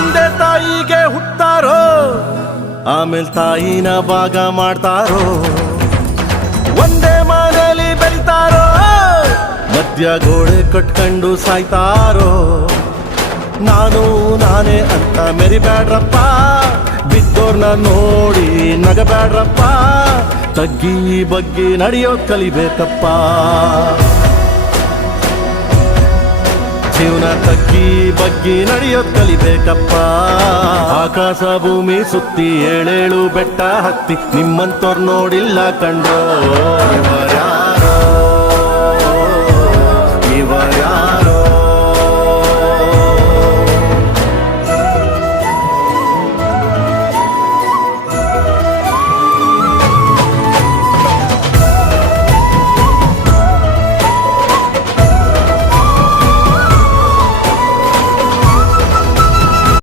ತಂದೆ ತಾಯಿಗೆ ಹುಟ್ಟಾರೋ ಆಮೇಲೆ ತಾಯಿನ ಭಾಗ ಮಾಡ್ತಾರೋ, ಒಂದೇ ಮನೇಲಿ ಬೆಳಿತಾರೋ ಮಧ್ಯ ಗೋಡೆ ಕಟ್ಕೊಂಡು ಸಾಯ್ತಾರೋ. ನಾನು ನಾನೇ ಅಂತ ಮೆರಿಬ್ಯಾಡ್ರಪ್ಪ, ಬಿದ್ದೋರ್ನ ನೋಡಿ ನಗಬ್ಯಾಡ್ರಪ್ಪ, ತಗ್ಗಿ ಬಗ್ಗಿ ನಡೆಯೋದ್ ಕಲಿಬೇಕಪ್ಪ. ಜೀವನ ತಗ್ಗಿ ಬಗ್ಗಿ ನಡೆಯೋದ್ ಕಲಿಬೇಕಪ್ಪ. ಆಕಾಶ ಭೂಮಿ ಸುತ್ತಿ ಏಳೇಳು ಬೆಟ್ಟ ಹತ್ತಿ ನಿಮ್ಮಂತೋರ್ ನೋಡಿಲ್ಲ ಕಂಡೋ.